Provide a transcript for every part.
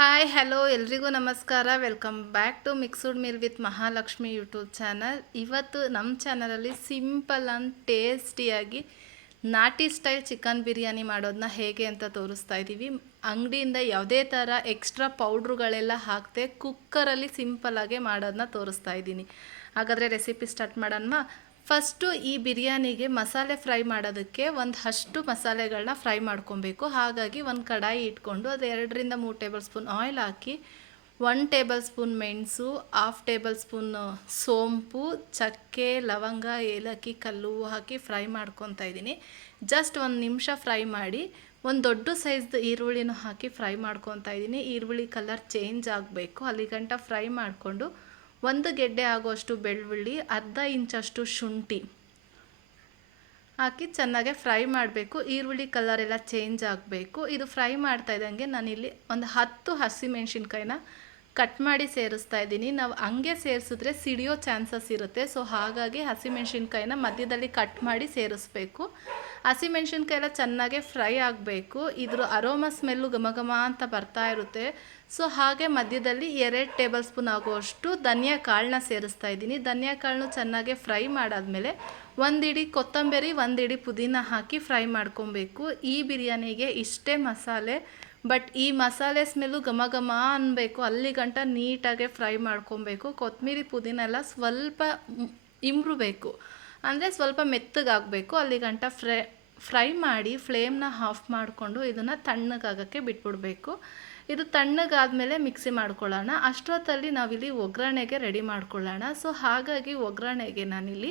Hi hello ಎಲ್ರಿಗೂ ನಮಸ್ಕಾರ. Welcome back to mixed meal with Mahalakshmi YouTube channel. ಇವತ್ತು ನಮ್ಮ ಚಾನಲಲ್ಲಿ ಸಿಂಪಲ್ ಆ್ಯಂಡ್ ಟೇಸ್ಟಿಯಾಗಿ ನಾಟಿ ಸ್ಟೈಲ್ ಚಿಕನ್ ಬಿರಿಯಾನಿ ಮಾಡೋದನ್ನ ಹೇಗೆ ಅಂತ ತೋರಿಸ್ತಾ ಇದ್ದೀವಿ. ಅಂಗಡಿಯಿಂದ ಯಾವುದೇ ಥರ ಎಕ್ಸ್ಟ್ರಾ ಪೌಡ್ರುಗಳೆಲ್ಲ ಹಾಕದೆ ಕುಕ್ಕರಲ್ಲಿ ಸಿಂಪಲ್ಲಾಗೆ ಮಾಡೋದನ್ನ ತೋರಿಸ್ತಾ ಇದ್ದೀನಿ. ಹಾಗಾದರೆ ರೆಸಿಪಿ ಸ್ಟಾರ್ಟ್ ಮಾಡೋಣ. ಫಸ್ಟು ಈ ಬಿರಿಯಾನಿಗೆ ಮಸಾಲೆ ಫ್ರೈ ಮಾಡೋದಕ್ಕೆ ಒಂದಷ್ಟು ಮಸಾಲೆಗಳನ್ನ ಫ್ರೈ ಮಾಡ್ಕೊಬೇಕು. ಹಾಗಾಗಿ ಒಂದು ಕಡಾಯಿ ಇಟ್ಕೊಂಡು ಅದು 2-3 ಟೇಬಲ್ ಸ್ಪೂನ್ ಆಯಿಲ್ ಹಾಕಿ 1 ಟೇಬಲ್ ಸ್ಪೂನ್ ಮೆಣಸು, 1/2 ಟೇಬಲ್ ಸ್ಪೂನ್ ಸೋಂಪು, ಚಕ್ಕೆ, ಲವಂಗ, ಏಲಕ್ಕಿ, ಕಲ್ಲು ಹಾಕಿ ಫ್ರೈ ಮಾಡ್ಕೊತಾ ಇದ್ದೀನಿ. ಜಸ್ಟ್ 1 ನಿಮಿಷ ಫ್ರೈ ಮಾಡಿ ಒಂದು ದೊಡ್ಡ ಸೈಜ್ದು ಈರುಳ್ಳಿನೂ ಹಾಕಿ ಫ್ರೈ ಮಾಡ್ಕೊತಾ ಇದ್ದೀನಿ. ಈರುಳ್ಳಿ ಕಲರ್ ಚೇಂಜ್ ಆಗಬೇಕು ಅಲ್ಲಿಗಂಟ ಫ್ರೈ ಮಾಡಿಕೊಂಡು 1 ಗೆಡ್ಡೆ ಆಗೋಷ್ಟು ಬೆಳ್ಳುಳ್ಳಿ, ಅರ್ಧ ಇಂಚಷ್ಟು ಶುಂಠಿ ಹಾಕಿ ಚೆನ್ನಾಗೆ ಫ್ರೈ ಮಾಡಬೇಕು. ಈರುಳ್ಳಿ ಕಲರ್ ಎಲ್ಲ ಚೇಂಜ್ ಆಗಬೇಕು. ಇದು ಫ್ರೈ ಮಾಡ್ತಾ ಇದ್ದಂಗೆ ನಾನಿಲ್ಲಿ ಒಂದು 10 ಹಸಿಮೆಣ್ಸಿನ್ಕಾಯಿನ ಕಟ್ ಮಾಡಿ ಸೇರಿಸ್ತಾ ಇದ್ದೀನಿ. ನಾವು ಹಂಗೆ ಸೇರಿಸಿದ್ರೆ ಸಿಡಿಯೋ ಚಾನ್ಸಸ್ ಇರುತ್ತೆ. ಸೊ ಹಾಗಾಗಿ ಹಸಿಮೆಣ್ಸಿನ್ಕಾಯಿನ ಮಧ್ಯದಲ್ಲಿ ಕಟ್ ಮಾಡಿ ಸೇರಿಸ್ಬೇಕು. ಹಸಿಮೆಣ್ಸಿನ್ಕಾಯಿ ಎಲ್ಲ ಚೆನ್ನಾಗೆ ಫ್ರೈ ಆಗಬೇಕು. ಇದ್ರ ಅರೋಮಾ ಸ್ಮೆಲ್ಲು ಘಮ ಅಂತ ಬರ್ತಾ ಇರುತ್ತೆ. ಸೊ ಹಾಗೆ ಮಧ್ಯದಲ್ಲಿ 2 ಟೇಬಲ್ ಸ್ಪೂನ್ ಆಗುವಷ್ಟು ಧನಿಯಾ ಕಾಳನ್ನ ಸೇರಿಸ್ತಾ ಇದ್ದೀನಿ. ಧನಿಯಾ ಕಾಳನ್ನು ಚೆನ್ನಾಗೆ ಫ್ರೈ ಮಾಡಾದಮೇಲೆ 1 ಇಡಿ ಕೊತ್ತಂಬರಿ, 1 ಇಡಿ ಪುದೀನ ಹಾಕಿ ಫ್ರೈ ಮಾಡ್ಕೊಬೇಕು. ಈ ಬಿರಿಯಾನಿಗೆ ಇಷ್ಟೇ ಮಸಾಲೆ, ಬಟ್ ಈ ಮಸಾಲೆ ಸ್ಮೆಲ್ಲು ಘಮ ಅನ್ನಬೇಕು. ಅಲ್ಲಿಗಂಟ ನೀಟಾಗೆ ಫ್ರೈ ಮಾಡ್ಕೊಬೇಕು. ಕೊತ್ತಂಬರಿ ಪುದೀನ ಎಲ್ಲ ಸ್ವಲ್ಪ ಇಂಬ್ರಬೇಕು, ಅಂದರೆ ಸ್ವಲ್ಪ ಮೆತ್ತಗಾಗಬೇಕು. ಅಲ್ಲಿಗಂಟ ಫ್ರೈ ಮಾಡಿ ಫ್ಲೇಮ್ನ ಆಫ್ ಮಾಡಿಕೊಂಡು ಇದನ್ನು ತಣ್ಣಗಾಗೋಕ್ಕೆ ಬಿಟ್ಬಿಡಬೇಕು. ಇದು ತಣ್ಣಗಾದಮೇಲೆ ಮಿಕ್ಸಿ ಮಾಡ್ಕೊಳ್ಳೋಣ. ಅಷ್ಟೊತ್ತಲ್ಲಿ ನಾವಿಲ್ಲಿ ಒಗ್ಗರಣೆಗೆ ರೆಡಿ ಮಾಡ್ಕೊಳ್ಳೋಣ. ಸೊ ಹಾಗಾಗಿ ಒಗ್ಗರಣೆಗೆ ನಾನಿಲ್ಲಿ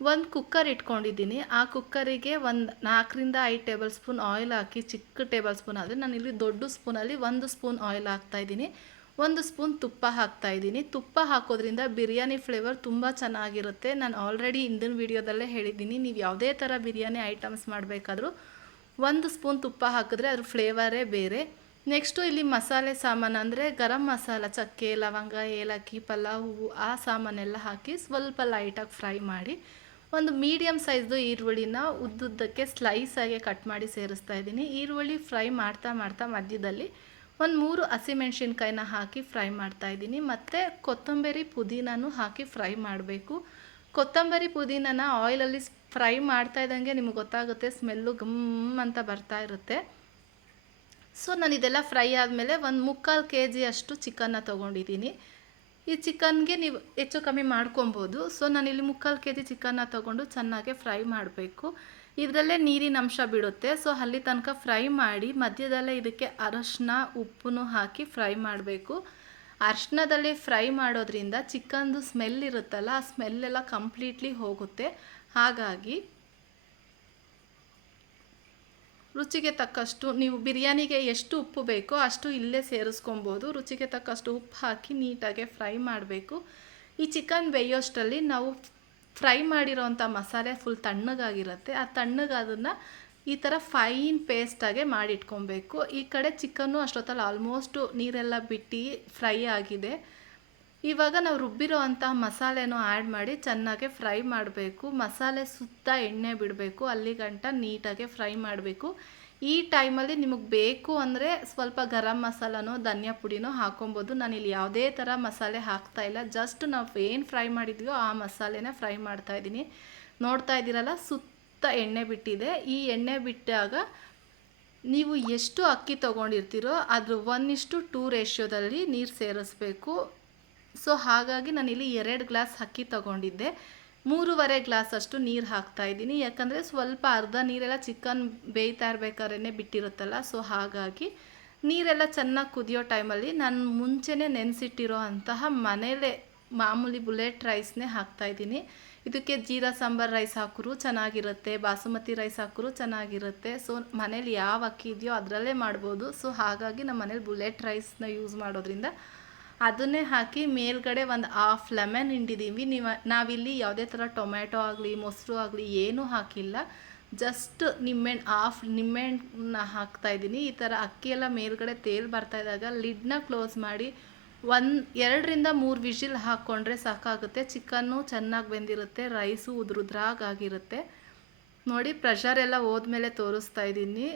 ಒಂದು ಕುಕ್ಕರ್ ಇಟ್ಕೊಂಡಿದ್ದೀನಿ. ಆ ಕುಕ್ಕರಿಗೆ ಒಂದು 4-5 ಟೇಬಲ್ ಸ್ಪೂನ್ ಆಯಿಲ್ ಹಾಕಿ, ಚಿಕ್ಕ ಟೇಬಲ್ ಸ್ಪೂನ್ ಆದರೆ ನಾನಿಲ್ಲಿ ದೊಡ್ಡ ಸ್ಪೂನಲ್ಲಿ 1 ಸ್ಪೂನ್ ಆಯಿಲ್ ಹಾಕ್ತಾಯಿದ್ದೀನಿ. 1 ಸ್ಪೂನ್ ತುಪ್ಪ ಹಾಕ್ತಾಯಿದ್ದೀನಿ. ತುಪ್ಪ ಹಾಕೋದ್ರಿಂದ ಬಿರಿಯಾನಿ ಫ್ಲೇವರ್ ತುಂಬ ಚೆನ್ನಾಗಿರುತ್ತೆ. ನಾನು ಆಲ್ರೆಡಿ ಹಿಂದಿನ ವೀಡಿಯೋದಲ್ಲೇ ಹೇಳಿದ್ದೀನಿ, ನೀವು ಯಾವುದೇ ಥರ ಬಿರಿಯಾನಿ ಐಟಮ್ಸ್ ಮಾಡಬೇಕಾದ್ರೂ 1 ಸ್ಪೂನ್ ತುಪ್ಪ ಹಾಕಿದ್ರೆ ಅದ್ರ ಫ್ಲೇವರೇ ಬೇರೆ. ನೆಕ್ಸ್ಟು ಇಲ್ಲಿ ಮಸಾಲೆ ಸಾಮಾನು ಅಂದರೆ ಗರಂ ಮಸಾಲ, ಚಕ್ಕೆ, ಲವಂಗ, ಏಲಕ್ಕಿ, ಪಲಾವ್ ಹೂವು, ಆ ಸಾಮಾನೆಲ್ಲ ಹಾಕಿ ಸ್ವಲ್ಪ ಲೈಟಾಗಿ ಫ್ರೈ ಮಾಡಿ ಒಂದು ಮೀಡಿಯಮ್ ಸೈಜ್ದು ಈರುಳ್ಳಿನ ಉದ್ದುದ್ದಕ್ಕೆ ಸ್ಲೈಸಾಗಿ ಕಟ್ ಮಾಡಿ ಸೇರಿಸ್ತಾ ಇದ್ದೀನಿ. ಈರುಳ್ಳಿ ಫ್ರೈ ಮಾಡ್ತಾ ಮಧ್ಯದಲ್ಲಿ 3 ಹಸಿಮೆಣ್ಸಿನ್ಕಾಯಿನ ಹಾಕಿ ಫ್ರೈ ಮಾಡ್ತಾಯಿದ್ದೀನಿ. ಮತ್ತು ಕೊತ್ತಂಬರಿ ಪುದೀನೂ ಹಾಕಿ ಫ್ರೈ ಮಾಡಬೇಕು. ಕೊತ್ತಂಬರಿ ಪುದೀನನ ಆಯಿಲಲ್ಲಿ ಫ್ರೈ ಮಾಡ್ತಾ ಇದ್ದಂಗೆ ನಿಮಗೆ ಗೊತ್ತಾಗುತ್ತೆ, ಸ್ಮೆಲ್ಲು ಗಮ್ ಅಂತ ಬರ್ತಾ ಇರುತ್ತೆ. ಸೊ ನಾನು ಇದೆಲ್ಲ ಫ್ರೈ ಆದಮೇಲೆ 1/4 kg ಅಷ್ಟು ಚಿಕನ್ನ ತೊಗೊಂಡಿದ್ದೀನಿ. ಈ ಚಿಕನ್ಗೆ ನೀವು ಹೆಚ್ಚು ಕಮ್ಮಿ ಮಾಡ್ಕೊಬೋದು. ಸೊ ನಾನಿಲ್ಲಿ 3/4 kg ಚಿಕನ್ನ ತೊಗೊಂಡು ಚೆನ್ನಾಗಿ ಫ್ರೈ ಮಾಡಬೇಕು. ಇದರಲ್ಲೇ ನೀರಿನ ಅಂಶ ಬಿಡುತ್ತೆ. ಸೊ ಅಲ್ಲಿ ತನಕ ಫ್ರೈ ಮಾಡಿ ಮಧ್ಯದಲ್ಲೇ ಇದಕ್ಕೆ ಅರಶಿನ, ಉಪ್ಪನ್ನು ಹಾಕಿ ಫ್ರೈ ಮಾಡಬೇಕು. ಅರಶಿನದಲ್ಲಿ ಫ್ರೈ ಮಾಡೋದ್ರಿಂದ ಚಿಕನ್ದು ಸ್ಮೆಲ್ ಇರುತ್ತಲ್ಲ, ಆ ಸ್ಮೆಲ್ಲೆಲ್ಲ ಕಂಪ್ಲೀಟ್ಲಿ ಹೋಗುತ್ತೆ. ಹಾಗಾಗಿ ರುಚಿಗೆ ತಕ್ಕಷ್ಟು ನೀವು ಬಿರಿಯಾನಿಗೆ ಎಷ್ಟು ಉಪ್ಪು ಬೇಕೋ ಅಷ್ಟು ಇಲ್ಲೇ ಸೇರಿಸ್ಕೊಬೋದು. ರುಚಿಗೆ ತಕ್ಕಷ್ಟು ಉಪ್ಪು ಹಾಕಿ ನೀಟಾಗಿ ಫ್ರೈ ಮಾಡಬೇಕು. ಈ ಚಿಕನ್ ಬೇಯೋಷ್ಟರಲ್ಲಿ ನಾವು ಫ್ರೈ ಮಾಡಿರೋವಂಥ ಮಸಾಲೆ ಫುಲ್ ತಣ್ಣಗಾಗಿರುತ್ತೆ. ಆ ತಣ್ಣಗಾದನ್ನು ಈ ಥರ ಫೈನ್ ಪೇಸ್ಟಾಗೆ ಮಾಡಿಟ್ಕೊಬೇಕು. ಈ ಕಡೆ ಚಿಕನ್ನು ಅಷ್ಟೊತ್ತಲ್ಲಿ ಆಲ್ಮೋಸ್ಟು ನೀರೆಲ್ಲ ಬಿಟ್ಟು ಫ್ರೈ ಆಗಿದೆ. ಇವಾಗ ನಾವು ರುಬ್ಬಿರೋ ಅಂಥ ಮಸಾಲೆನೂ ಆ್ಯಡ್ ಮಾಡಿ ಚೆನ್ನಾಗಿ ಫ್ರೈ ಮಾಡಬೇಕು. ಮಸಾಲೆ ಸುತ್ತ ಎಣ್ಣೆ ಬಿಡಬೇಕು, ಅಲ್ಲಿಗಂಟ ನೀಟಾಗಿ ಫ್ರೈ ಮಾಡಬೇಕು. ಈ ಟೈಮಲ್ಲಿ ನಿಮಗೆ ಬೇಕು ಅಂದರೆ ಸ್ವಲ್ಪ ಗರಂ ಮಸಾಲನೋ ಧನಿಯಾ ಪುಡಿನೋ ಹಾಕೊಬೋದು. ನಾನಿಲ್ಲಿ ಯಾವುದೇ ಥರ ಮಸಾಲೆ ಹಾಕ್ತಾಯಿಲ್ಲ, ಜಸ್ಟ್ ನಾವು ಏನು ಫ್ರೈ ಮಾಡಿದ್ವೋ ಆ ಮಸಾಲೆನ ಫ್ರೈ ಮಾಡ್ತಾಯಿದ್ದೀನಿ. ನೋಡ್ತಾ ಇದ್ದೀರಲ್ಲ, ಸುತ್ತ ಎಣ್ಣೆ ಬಿಟ್ಟಿದೆ. ಈ ಎಣ್ಣೆ ಬಿಟ್ಟಾಗ ನೀವು ಎಷ್ಟು ಅಕ್ಕಿ ತೊಗೊಂಡಿರ್ತೀರೋ ಅದ್ರ 1:2 ರೇಷ್ಯೋದಲ್ಲಿ ನೀರು ಸೇರಿಸ್ಬೇಕು. ಸೊ ಹಾಗಾಗಿ ನಾನಿಲ್ಲಿ 2 ಗ್ಲಾಸ್ ಅಕ್ಕಿ ತೊಗೊಂಡಿದ್ದೆ, 3.5 ಗ್ಲಾಸ್ ಅಷ್ಟು ನೀರು ಹಾಕ್ತಾಯಿದ್ದೀನಿ. ಯಾಕಂದರೆ ಸ್ವಲ್ಪ ಅರ್ಧ ನೀರೆಲ್ಲ ಚಿಕನ್ ಬೇಯ್ತಾ ಇರಬೇಕಾದ್ರೆ ಬಿಟ್ಟಿರುತ್ತಲ್ಲ. ಸೊ ಹಾಗಾಗಿ ನೀರೆಲ್ಲ ಚೆನ್ನಾಗಿ ಕುದಿಯೋ ಟೈಮಲ್ಲಿ ನಾನು ಮುಂಚೆನೇ ನೆನೆಸಿಟ್ಟಿರೋ ಅಂತಹ ಮನೇಲೇ ಮಾಮೂಲಿ ಬುಲೆಟ್ ರೈಸ್ನೇ ಹಾಕ್ತಾಯಿದ್ದೀನಿ. ಇದಕ್ಕೆ ಜೀರಾ ಸಾಂಬಾರ್ ರೈಸ್ ಹಾಕಿದ್ರು ಚೆನ್ನಾಗಿರುತ್ತೆ, ಬಾಸುಮತಿ ರೈಸ್ ಹಾಕಿದ್ರು ಚೆನ್ನಾಗಿರುತ್ತೆ. ಸೊ ಮನೇಲಿ ಯಾವ ಅಕ್ಕಿ ಇದೆಯೋ ಅದರಲ್ಲೇ ಮಾಡ್ಬೋದು. ಸೊ ಹಾಗಾಗಿ ನಮ್ಮ ಮನೇಲಿ ಬುಲೆಟ್ ರೈಸ್ನ ಯೂಸ್ ಮಾಡೋದ್ರಿಂದ ಅದನ್ನೇ ಹಾಕಿ ಮೇಲ್ಗಡೆ ಒಂದು 1/2 ಲೆಮನ್ ಹಿಂಡಿದ್ದೀವಿ. ನಾವಿಲ್ಲಿ ಯಾವುದೇ ಥರ ಟೊಮ್ಯಾಟೊ ಆಗಲಿ ಮೊಸರು ಆಗಲಿ ಏನೂ ಹಾಕಿಲ್ಲ, ಜಸ್ಟ್ ನಿಂಬೆಹಣ್ಣು 1/2 ನಿಂಬೆಹಣ್ಣನ್ನ ಹಾಕ್ತಾಯಿದ್ದೀನಿ. ಈ ಥರ ಅಕ್ಕಿ ಎಲ್ಲ ಮೇಲ್ಗಡೆ ತೇಲ್ ಬರ್ತಾಯಿದ್ದಾಗ ಲಿಡ್ನ ಕ್ಲೋಸ್ ಮಾಡಿ 2-3 ವಿಷಿಲ್ ಹಾಕ್ಕೊಂಡ್ರೆ ಸಾಕಾಗುತ್ತೆ. ಚಿಕನ್ನು ಚೆನ್ನಾಗಿ ಬೆಂದಿರುತ್ತೆ, ರೈಸು ಉದ್ರಾಗಿರುತ್ತೆ. ನೋಡಿ ಪ್ರೆಷರ್ ಎಲ್ಲ ಹೋದ್ಮೇಲೆ ತೋರಿಸ್ತಾ ಇದ್ದೀನಿ.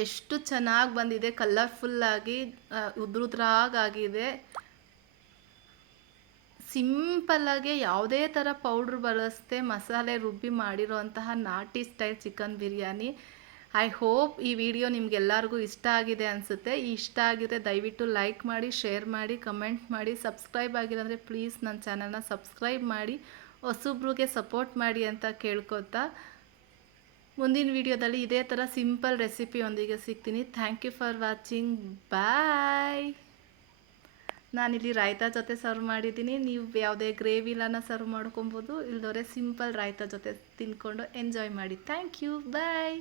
ಎಷ್ಟು ಚೆನ್ನಾಗಿ ಬಂದಿದೆ, ಕಲರ್ಫುಲ್ಲಾಗಿ ಉದ್ರುದ್ರಾಗಾಗಿದೆ. ಸಿಂಪಲ್ಲಾಗಿ ಯಾವುದೇ ಥರ ಪೌಡ್ರ್ ಬಳಸದೆ ಮಸಾಲೆ ರುಬ್ಬಿ ಮಾಡಿರೋಂತಹ ನಾಟಿ style chicken biryani. I hope ಈ ವಿಡಿಯೋ ನಿಮಗೆಲ್ಲರಿಗೂ ಇಷ್ಟ ಆಗಿದೆ ಅನಿಸುತ್ತೆ. ಇಷ್ಟ ಆಗಿದ್ರೆ ದಯವಿಟ್ಟು ಲೈಕ್ ಮಾಡಿ, ಶೇರ್ ಮಾಡಿ, ಕಮೆಂಟ್ ಮಾಡಿ. ಸಬ್ಸ್ಕ್ರೈಬ್ ಆಗಿಲ್ಲ ಅಂದರೆ ಪ್ಲೀಸ್ ನನ್ನ ಚಾನಲ್ನ ಸಬ್ಸ್ಕ್ರೈಬ್ ಮಾಡಿ, ಹೊಸಬ್ರಿಗೆ ಸಪೋರ್ಟ್ ಮಾಡಿ ಅಂತ ಕೇಳ್ಕೊತಾ ಮುಂದಿನ ವಿಡಿಯೋದಲ್ಲಿ ಇದೇ ಥರ ಸಿಂಪಲ್ ರೆಸಿಪಿಯೊಂದಿಗೆ ಸಿಗ್ತೀನಿ. Thank you for watching. Bye. ನಾನಿಲ್ಲಿ ರಾಯ್ತಾ ಜೊತೆ ಸರ್ವ್ ಮಾಡಿದ್ದೀನಿ. ನೀವು ಯಾವುದೇ ಗ್ರೇವಿಲನ ಸರ್ವ್ ಮಾಡ್ಕೊಬೋದು, ಇಲ್ದೋರೆ ಸಿಂಪಲ್ ರಾಯ್ತಾ ಜೊತೆ ತಿಂದ್ಕೊಂಡು ಎಂಜಾಯ್ ಮಾಡಿ. Thank you. ಬಾಯ್.